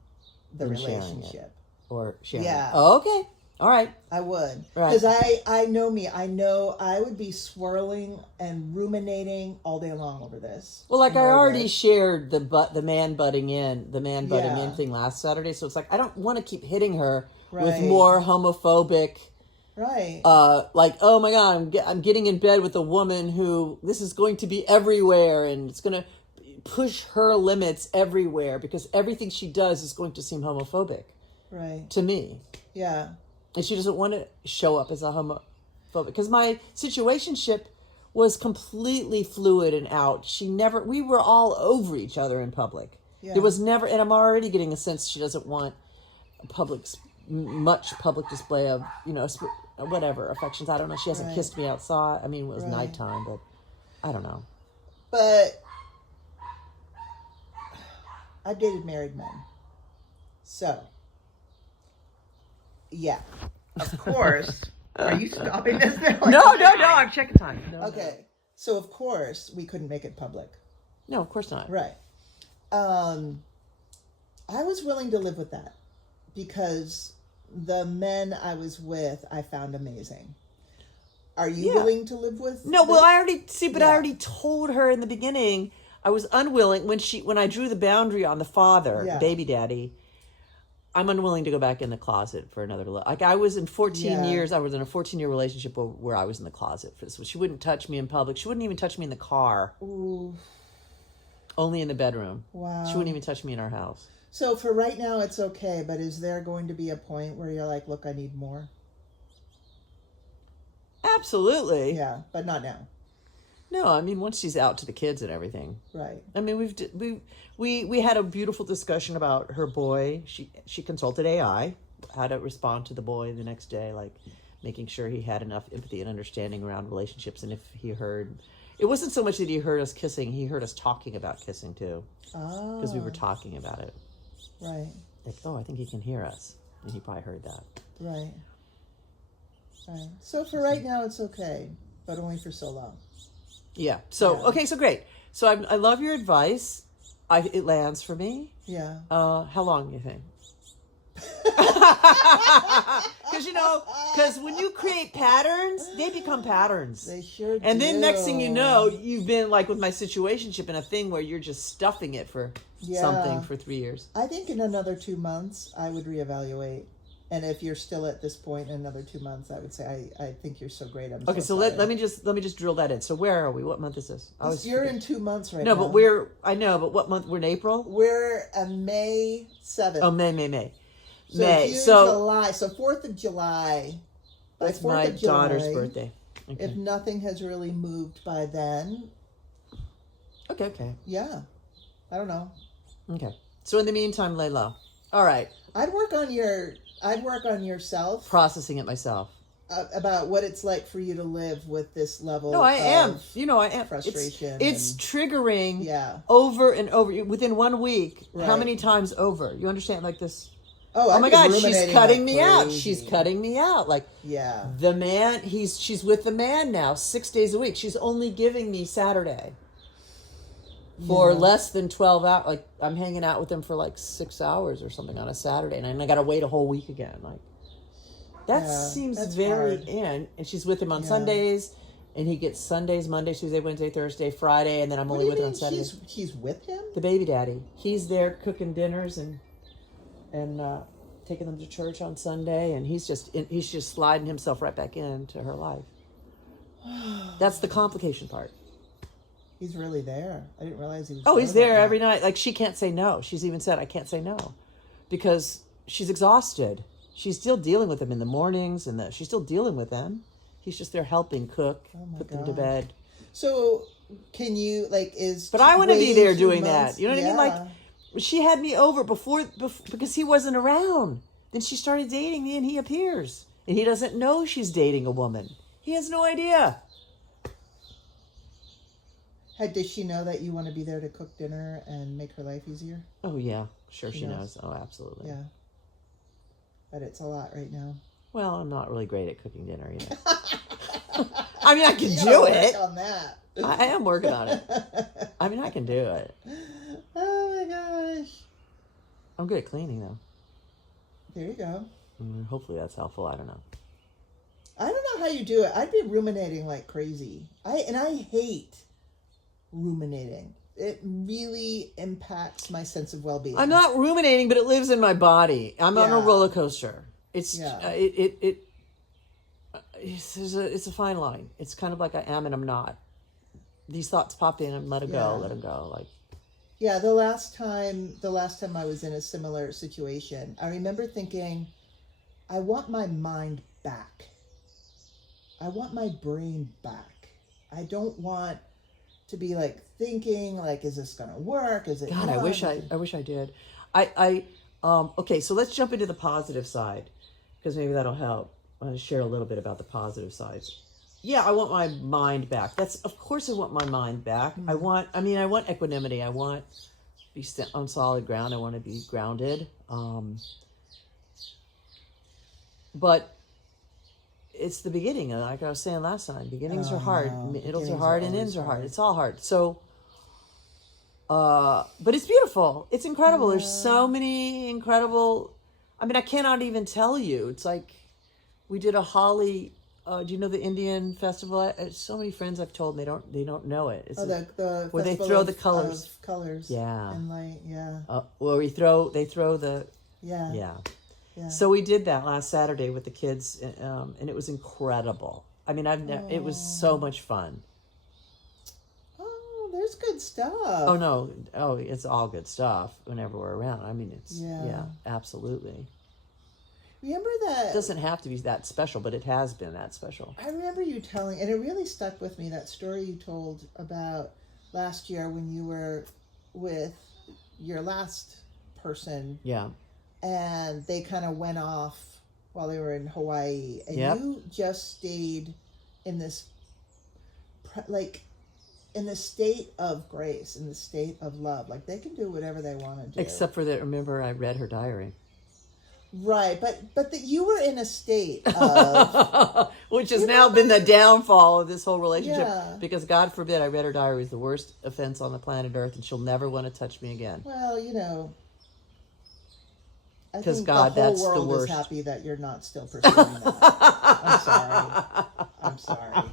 the relationship. Or sharing. Yeah. Oh, okay. All right. I would. Right. Because I know me. I know I would be swirling and ruminating all day long over this. Well, like I already shared the man butting in thing last Saturday. So it's like, I don't want to keep hitting her with more homophobic. Right. Like, oh my God, I'm getting in bed with a woman who this is going to be everywhere and it's going to push her limits everywhere because everything she does is going to seem homophobic. Right. To me. Yeah. And she doesn't want to show up as a homophobic because my situationship was completely fluid and out. We were all over each other in public. Yeah. There was never, and I'm already getting a sense she doesn't want much public display of, whatever affections. I don't know. She hasn't kissed me outside. I mean, it was nighttime, but I don't know. But I've dated married men. So, yeah. Of course. Are you stopping this now? No. I'm checking time. Okay. So, of course, we couldn't make it public. No, of course not. Right. I was willing to live with that because the men I was with, I found amazing. Are you willing to live with? No, well, I already told her in the beginning I was unwilling when I drew the boundary on the father, baby daddy. I'm unwilling to go back in the closet for another. Like I was in 14 years. I was in a 14-year relationship where I was in the closet for this. She wouldn't touch me in public. She wouldn't even touch me in the car. Ooh. Only in the bedroom. Wow. She wouldn't even touch me in our house. So for right now, it's okay. But is there going to be a point where you're like, look, I need more? Absolutely. Yeah, but not now. No, I mean once she's out to the kids and everything. Right. I mean we had a beautiful discussion about her boy. She consulted AI how to respond to the boy the next day, like making sure he had enough empathy and understanding around relationships. And if he heard, it wasn't so much that he heard us kissing; he heard us talking about kissing too, because we were talking about it. Right. Like, oh, I think he can hear us, and he probably heard that. Right. Right. So for right now, it's okay, but only for so long. Yeah. So, Yeah. okay, so great. So I love your advice. It lands for me. Yeah. How long do you think? Because when you create patterns, they become patterns. They sure do. And then next thing you know, you've been like with my situationship in a thing where you're just stuffing it for something for 3 years. I think in another 2 months, I would reevaluate. And if you're still at this point in another 2 months, I would say, I think you're so great. I'm Okay, so let me just drill that in. So where are we? What month is this? You're in 2 months right now. No, but I know, but what month? We're in April? We're May 7th. Oh, May. So May. June, So July. So 4th of July. By that's 4th my of July, daughter's birthday. Okay. If nothing has really moved by then, Okay. yeah. I don't know. Okay. So in the meantime, lay low. All right. I'd work on yourself. Processing it myself. About what it's like for you to live with this level. No, I am. I am. Frustration. It's triggering. Yeah. Over and over within 1 week. Right. How many times over? You understand? Like this. Oh my God! She's cutting me out. She's cutting me out. Like yeah. the man. She's with the man now 6 days a week. She's only giving me Saturday. For less than 12 hours. Like I'm hanging out with him for like 6 hours or something on a Saturday, and I got to wait a whole week again. Like that seems very hard. and she's with him on Sundays, and he gets Sundays, Monday, Tuesday, Wednesday, Thursday, Friday, and then I'm only with her on Saturdays. He's with him? The baby daddy. He's there cooking dinners and taking them to church on Sunday, and he's just sliding himself right back into her life. That's the complication part. He's really there. I didn't realize he was. Oh, he's there every night. Like she can't say no. She's even said, I can't say no, because she's exhausted. She's still dealing with him in the mornings, and she's still dealing with them. He's just there helping cook, put them to bed. So can you But I want to be there doing months? that. You know what I mean? Like she had me over before because he wasn't around. Then she started dating me, and he appears, and he doesn't know she's dating a woman. He has no idea. Does she know that you want to be there to cook dinner and make her life easier? Oh yeah, sure she knows. Oh, absolutely. Yeah. But it's a lot right now. Well, I'm not really great at cooking dinner either. I mean, I can do it. On that. I am working on it. I mean, I can do it. Oh my gosh. I'm good at cleaning though. There you go. Hopefully that's helpful. I don't know. I don't know how you do it. I'd be ruminating like crazy. I hate ruminating. It really impacts my sense of well-being. I'm not ruminating, but it lives in my body. I'm on a roller coaster. It's it's a fine line. It's kind of like I am and I'm not. These thoughts pop in and let them go. Like the last time I was in a similar situation, I remember thinking, I want my mind back. I want my brain back. I don't want to be like thinking like, is this gonna work? Is it? God, I wish I did. Okay, so let's jump into the positive side, because maybe that'll help. I want to share a little bit about the positive sides. Yeah, I want my mind back. Of course I want my mind back. I want equanimity. I want to be on solid ground. I want to be grounded. But it's the beginning. Like I was saying last time, beginnings are hard. Middles are hard, and ends are hard. It's all hard. So, but it's beautiful. It's incredible. There's so many incredible. I mean, I cannot even tell you. It's like we did a Holi. Do you know the Indian festival? So many friends I've told they don't know it. It's the where they throw the colors. Colors. Yeah. And light. Yeah. Well, they throw the. Yeah. Yeah. Yeah. So we did that last Saturday with the kids, and it was incredible. I mean, it was so much fun. Oh, there's good stuff. Oh no, it's all good stuff whenever we're around. I mean, it's absolutely. Remember that? It doesn't have to be that special, but it has been that special. I remember you telling, and it really stuck with me, that story you told about last year when you were with your last person. Yeah. And they kind of went off while they were in Hawaii, and you just stayed in this, in the state of grace, in the state of love. Like they can do whatever they want to do. Except for that, remember I read her diary. Right, but that you were in a state of Which has now been the downfall of this whole relationship. Yeah. Because God forbid I read her diary is the worst offense on the planet Earth, and she'll never want to touch me again. well, I 'Cause think God, the whole that's the world worst. is happy that you're not still pursuing that. I'm sorry.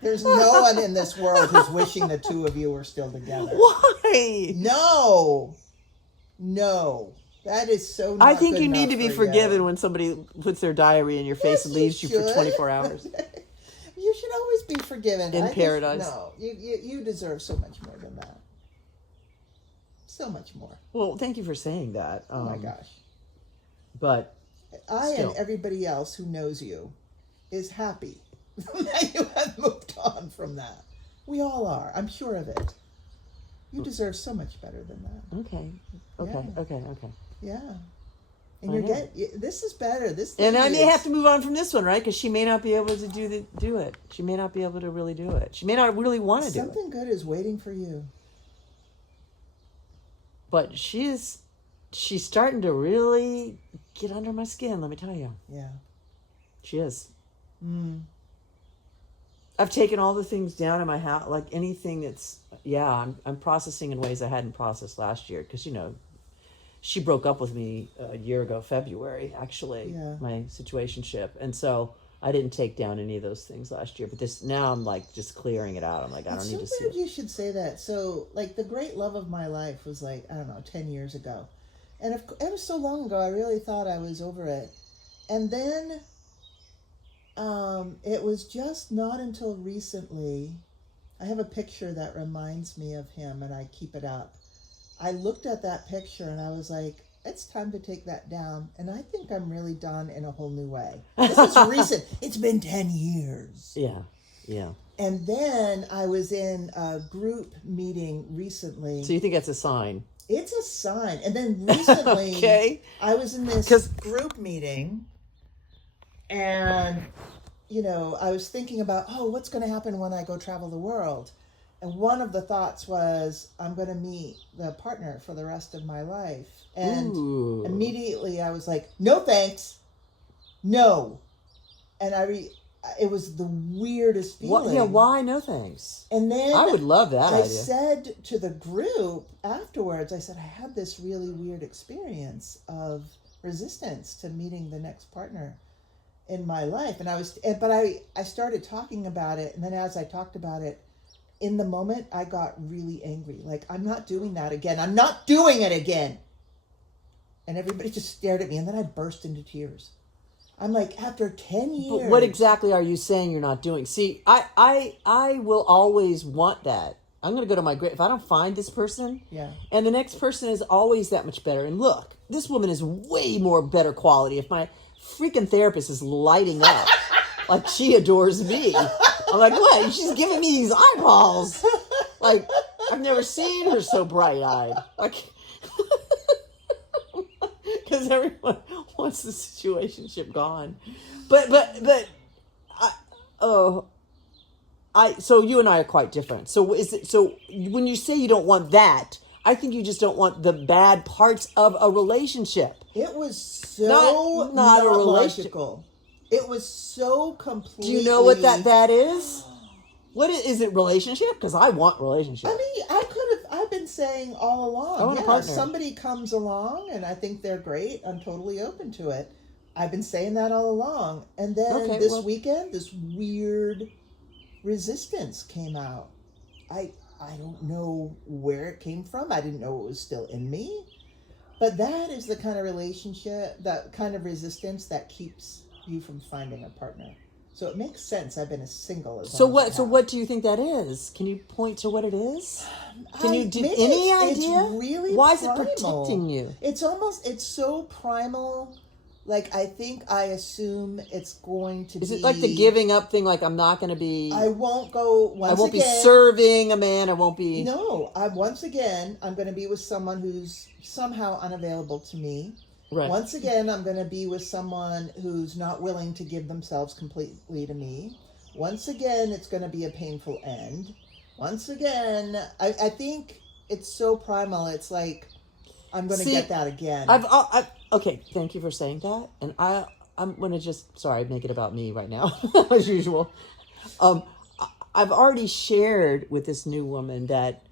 There's no one in this world who's wishing the two of you were still together. Why? No. That is so not I think good you need enough to be for forgiven you. when somebody puts their diary in your face Yes, and you leaves you for should. 24 hours. You should always be forgiven. In paradise. No, you deserve so much more than that. So much more. Well, thank you for saying that. Oh my gosh. But I still. and everybody else who knows you is happy that you have moved on from that. We all are. I'm sure of it. You deserve so much better than that. okay. Yeah. Yeah. And I know. this is better. This And I thing may is- have to move on from this one, right? Because she may not be able to do it. She may not be able to really do it. She may not really want to do it. Something good is waiting for you. But she's starting to really get under my skin. Let me tell you, Yeah. she is. I've taken all the things down in my house, like anything that's I'm processing in ways I hadn't processed last year because she broke up with me a year ago, February, actually, Yeah. my situationship. And so I didn't take down any of those things last year. But now I'm like just clearing it out. I'm like, I don't It's need so to see weird it. you should say that. So, like, the great love of my life was like, I don't know, 10 years ago. And it was so long ago, I really thought I was over it. And then it was just not until recently, I have a picture that reminds me of him and I keep it up. I looked at that picture and I was like, it's time to take that down. And I think I'm really done in a whole new way. This is recent. It's been 10 years. Yeah. And then I was in a group meeting recently. So you think that's a sign? It's a sign. And then recently, Okay. I was in this 'Cause- group meeting and, I was thinking about, what's going to happen when I go travel the world? And one of the thoughts was, I'm going to meet the partner for the rest of my life. And Ooh. immediately I was like, no thanks. No. And it was the weirdest feeling. Why? No thanks. And then I would love that I idea. said to the group afterwards, I said, I had this really weird experience of resistance to meeting the next partner in my life. And I started talking about it. And then as I talked about it, in the moment, I got really angry. Like, I'm not doing that again. I'm not doing it again. And everybody just stared at me. And then I burst into tears. I'm like, after 10 years. But what exactly are you saying you're not doing? See, I will always want that. I'm going to go to my grave. If I don't find this person, Yeah. and the next person is always that much better. And look, this woman is way more better quality. If my freaking therapist is lighting up like she adores me, I'm like, what? She's giving me these eyeballs. Like, I've never seen her so bright-eyed. Like, because everyone wants the situationship gone. So you and I are quite different. So when you say you don't want that, I think you just don't want the bad parts of a relationship. It was so Not a relationship. logical. It was so completely. Do you know what that is? What is it? Relationship? Because I want relationship. I mean, I've been saying all along. I want a partner. Somebody comes along and I think they're great. I'm totally open to it. I've been saying that all along. And then weekend, this weird resistance came out. I don't know where it came from. I didn't know it was still in me. But that is the kind of relationship, that kind of resistance that keeps you from finding a partner. So it makes sense. I've been single as long as I have. What do you think that is? Can you point to what it is? Can you do maybe any it's idea? really Why is primal. it protecting you? It's so primal. Like, I think I assume it's going to be. Is it like the giving up thing? Like, I'm not going to be. I won't go once I won't again. be serving a man. I won't be. No, I'm going to be with someone who's somehow unavailable to me. Right. Once again, I'm going to be with someone who's not willing to give themselves completely to me. Once again, it's going to be a painful end. Once again, I think it's so primal. It's like I'm going to See, get that again. Okay, thank you for saying that. And I'm going to just, sorry, make it about me right now, as usual. I've already shared with this new woman that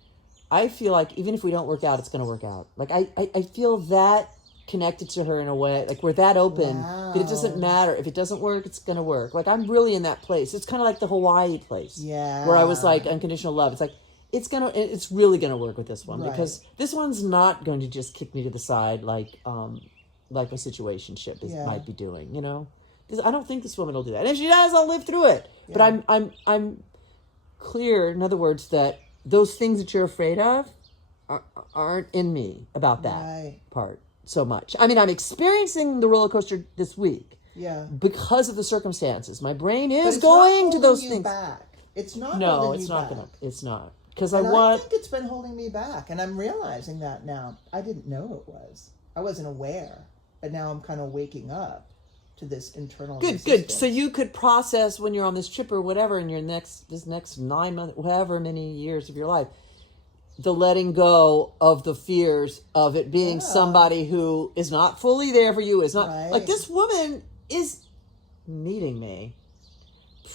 I feel like even if we don't work out, it's going to work out. Like, I feel that connected to her in a way, like we're that open that it doesn't matter. If it doesn't work, it's going to work. Like, I'm really in that place. It's kind of like the Hawaii place. Yeah. Where I was like, unconditional love. It's like, it's really going to work with this one. Right. Because this one's not going to just kick me to the side like a situationship might be doing, you know? Because I don't think this woman will do that. And if she does, I'll live through it. Yeah. But I'm clear, in other words, that those things that you're afraid of aren't in me about that part so much. I mean, I'm experiencing the roller coaster this week. Yeah. Because of the circumstances. My brain is going to those things. Back. It's not No, holding it's you not back. It's not. Because I think it's been holding me back. And I'm realizing that now. I didn't know it was. I wasn't aware. But now I'm kind of waking up to this internal resistance. Good. So you could process when you're on this trip or whatever in your next 9 months, however many years of your life, the letting go of the fears of it being somebody who is not fully there for you, is not like this woman is meeting me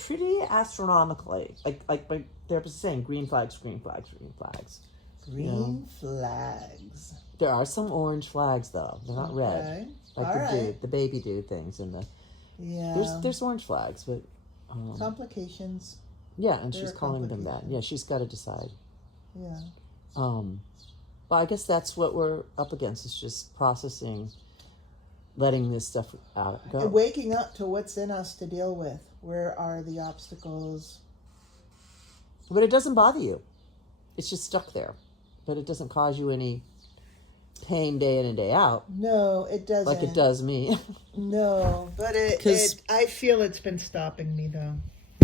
pretty astronomically. Like my therapist is saying, green flags, green flags, green flags. Green flags. There are some orange flags though. They're not red. Like the baby dude things and there's orange flags, but complications. Yeah, and she's calling them that. Yeah, she's got to decide. Yeah. But I guess that's what we're up against, is just processing, letting this stuff go. And waking up to what's in us to deal with. Where are the obstacles? But it doesn't bother you. It's just stuck there. But it doesn't cause you any pain day in and day out. No, it doesn't. Like it does me. No, but I feel it's been stopping me though.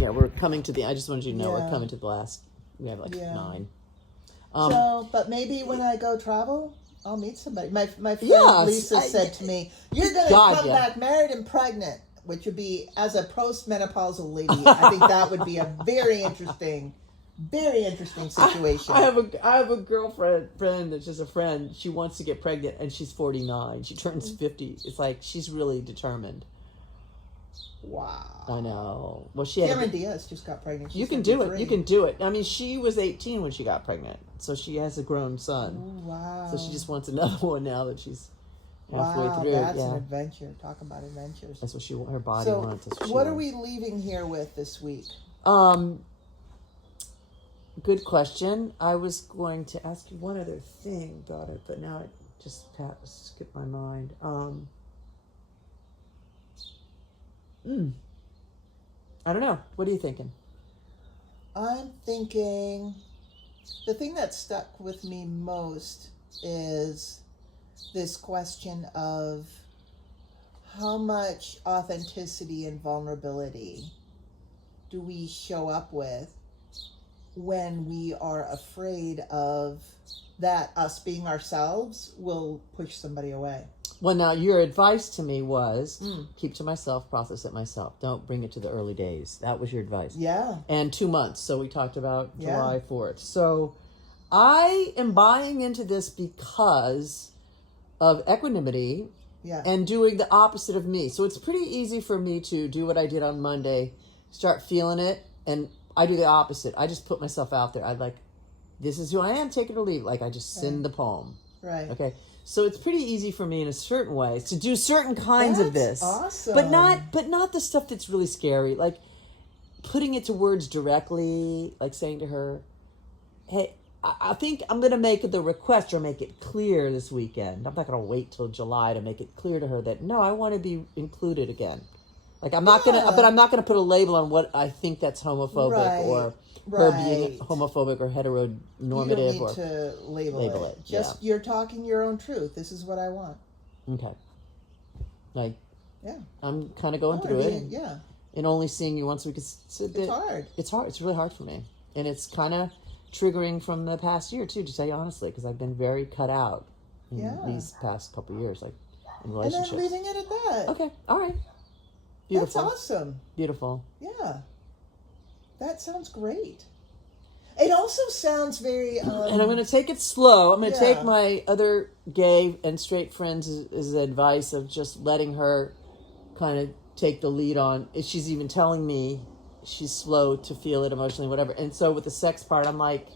Yeah, we're coming to I just wanted you to know we're coming to the last, we have 9. But maybe when I go travel, I'll meet somebody. My friend Lisa said to me, "You're going to come back married and pregnant," which would be, as a post-menopausal lady, I think that would be a very interesting situation. I have a girlfriend that's just a friend. She wants to get pregnant, and she's 49. She turns 50. It's like she's really determined. Wow. I know. Well, Cameron Diaz just got pregnant. You can do it. You can do it. I mean, she was 18 when she got pregnant, so she has a grown son. Ooh, wow. So she just wants another one now that she's halfway through. That's an adventure. Talk about adventures. That's what her body wants. What are we leaving here with this week? Good question. I was going to ask you one other thing about it, but now it just skipped my mind. I don't know. What are you thinking? I'm thinking the thing that stuck with me most is this question of how much authenticity and vulnerability do we show up with when we are afraid of that us being ourselves will push somebody away. Well, now your advice to me was keep to myself, process it myself. Don't bring it to the early days. That was your advice. Yeah. And 2 months. So we talked about July 4th. So I am buying into this because of equanimity and doing the opposite of me. So it's pretty easy for me to do what I did on Monday, start feeling it, and I do the opposite. I just put myself out there. I this is who I am, take it or leave it. Like I just send the poem. Right. Okay. So it's pretty easy for me in a certain way to do certain kinds of this. Awesome. But not the stuff that's really scary. Like putting it to words directly, like saying to her, hey, I think I'm going to make the request or make it clear this weekend. I'm not going to wait till July to make it clear to her that, no, I want to be included again. Like I'm not going to put a label on what I think that's homophobic or her being homophobic or heteronormative. You don't need to label it. Just you're talking your own truth. This is what I want. Okay. Like, I'm kind of going through it. Yeah. And only seeing you once a week is hard. It's hard. It's really hard for me. And it's kind of triggering from the past year, too, to say honestly, because I've been very cut out in these past couple of years, like in relationships. And then leaving it at that. Okay. All right. Beautiful. That's awesome. Beautiful. Yeah. That sounds great. It also sounds very. And I'm going to take it slow. I'm going to Yeah. take my other gay and straight friends' as advice of just letting her kind of take the lead on. If she's even telling me she's slow to feel it emotionally, whatever. And so with the sex part, I'm like,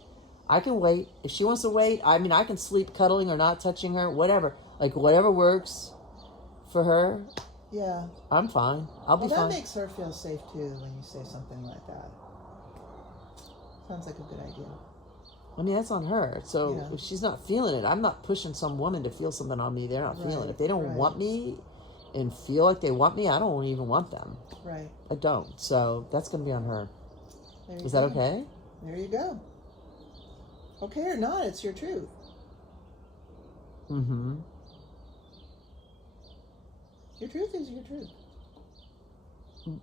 I can wait. If she wants to wait, I mean, I can sleep cuddling or not touching her, whatever. Like, whatever works for her, Yeah. I'm fine. I'll be Well, that fine. makes her feel safe too when you say something like that. Sounds like a good idea. I mean, that's on her. So Yeah. if she's not feeling it, I'm not pushing some woman to feel something on me. They're not feeling Right, it. If they don't right. want me and feel like they want me, I don't even want them. Right. I don't. So that's going to be on her. There you Is that go. okay? There you go. Okay or not, it's your truth. Mm-hmm. Your truth is your truth.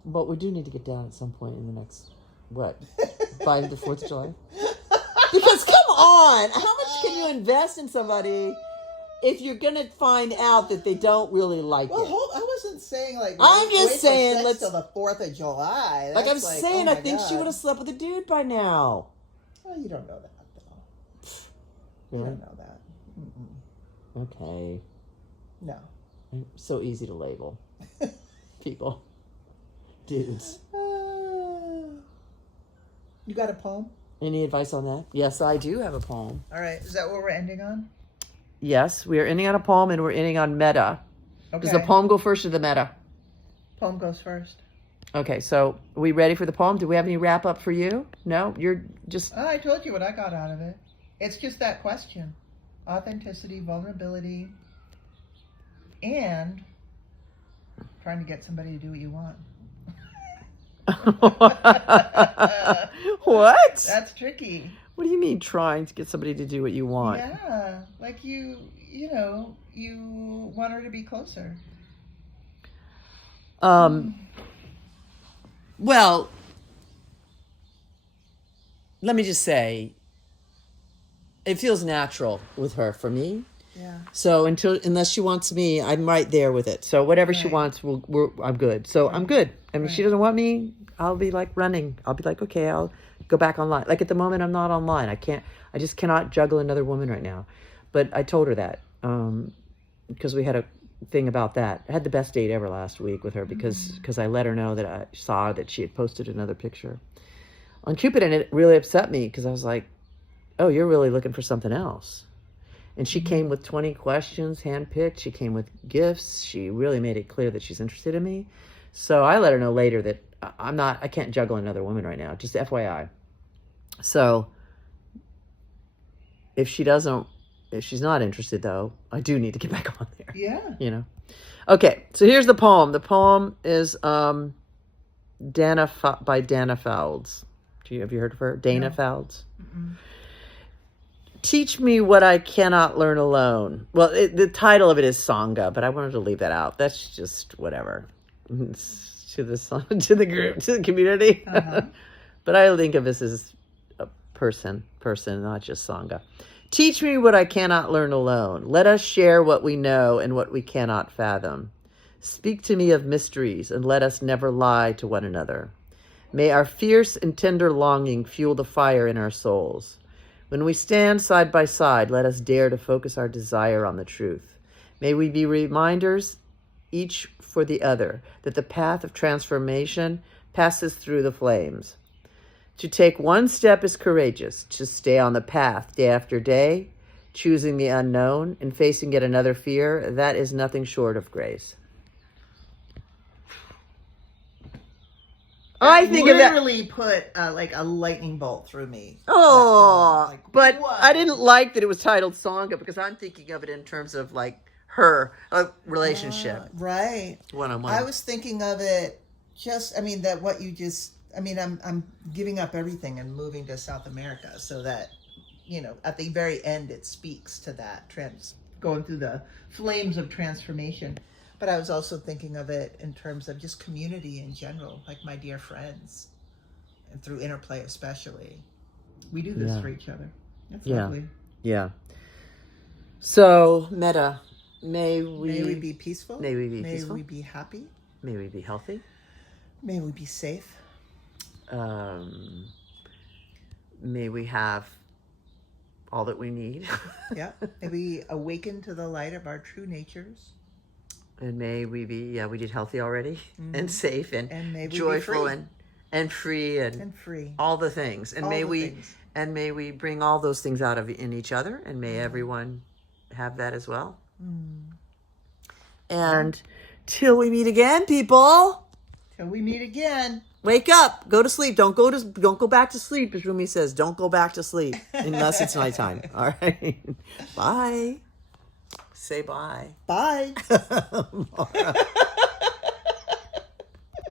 But we do need to get down at some point in the next, what, by the 4th of July? Because come on, how much can you invest in somebody if you're going to find out that they don't really like Well, it? I wasn't saying like. I'm just wait for saying, sex let's- till the 4th of July. Like I'm That's saying, oh I my think she God. would have slept with a dude by now. Well, you don't know that though. You Really? don't know that. Mm-mm. Okay. No. So easy to label people. Dudes. You got a poem? Any advice on that? Yes, I do have a poem. All right. Is that what we're ending on? Yes, we are ending on a poem and we're ending on meta. Okay. Does the poem go first or the meta? Poem goes first. Okay, so are we ready for the poem? Do we have any wrap up for you? No? You're just... Oh, I told you what I got out of it. It's just that question. Authenticity, vulnerability, and trying to get somebody to do what you want. What? That's tricky. What do you mean trying to get somebody to do what you want? Yeah, like you want her to be closer. Well, let me just say, it feels natural with her for me. Yeah. So unless she wants me, I'm right there with it. So whatever she Right. wants, I'm good. So I'm good. I mean, she Right. doesn't want me, I'll be like running. I'll be like, okay, I'll go back online. Like at the moment, I'm not online. I just cannot juggle another woman right now. But I told her that because we had a thing about that. I had the best date ever last week with her because I let her know that I saw that she had posted another picture on Cupid, and it really upset me because I was like, oh, you're really looking for something else. And she came with 20 questions, handpicked. She came with gifts. She really made it clear that she's interested in me. So I let her know later that I can't juggle another woman right now, just FYI. So if she's not interested though, I do need to get back on there. Yeah. You know? Okay, so here's the poem. The poem is by Dana Fouts. Have you heard of her? Dana Fouts. Mm-mm. Teach me what I cannot learn alone. Well, the title of it is Sangha, but I wanted to leave that out. That's just whatever. It's to the group, to the community. Uh-huh. But I think of this as a person, not just Sangha. Teach me what I cannot learn alone. Let us share what we know and what we cannot fathom. Speak to me of mysteries and let us never lie to one another. May our fierce and tender longing fuel the fire in our souls. When we stand side by side, let us dare to focus our desire on the truth. May we be reminders, each for the other, that the path of transformation passes through the flames. To take one step is courageous, to stay on the path day after day, choosing the unknown and facing yet another fear, that is nothing short of grace. I think of that. Literally put like a lightning bolt through me. Oh, Like, but what? I didn't like that it was titled Sangha because I'm thinking of it in terms of like her relationship, Right. one-on-one. I was thinking of it I'm giving up everything and moving to South America so that, at the very end it speaks to that going through the flames of transformation. But I was also thinking of it in terms of just community in general, like my dear friends, and through interplay especially. We do this Yeah. for each other. That's Yeah. lovely. Yeah. So, Meta, may we be peaceful. May we be peaceful. we be happy. May we be healthy. May we be safe. may we have all that we need. Yeah. May we awaken to the light of our true natures. And may we be, we did healthy already, and safe and may we be joyful free. and free And free. all the things. And All may the we things. and may we bring all those things out of in each other, and may everyone have that as well. And till we meet again, people, Till we meet again. wake up, go to sleep. Don't go back to sleep, as Rumi says. Don't go back to sleep unless it's nighttime. All right. Bye. Say bye. Bye. Mara.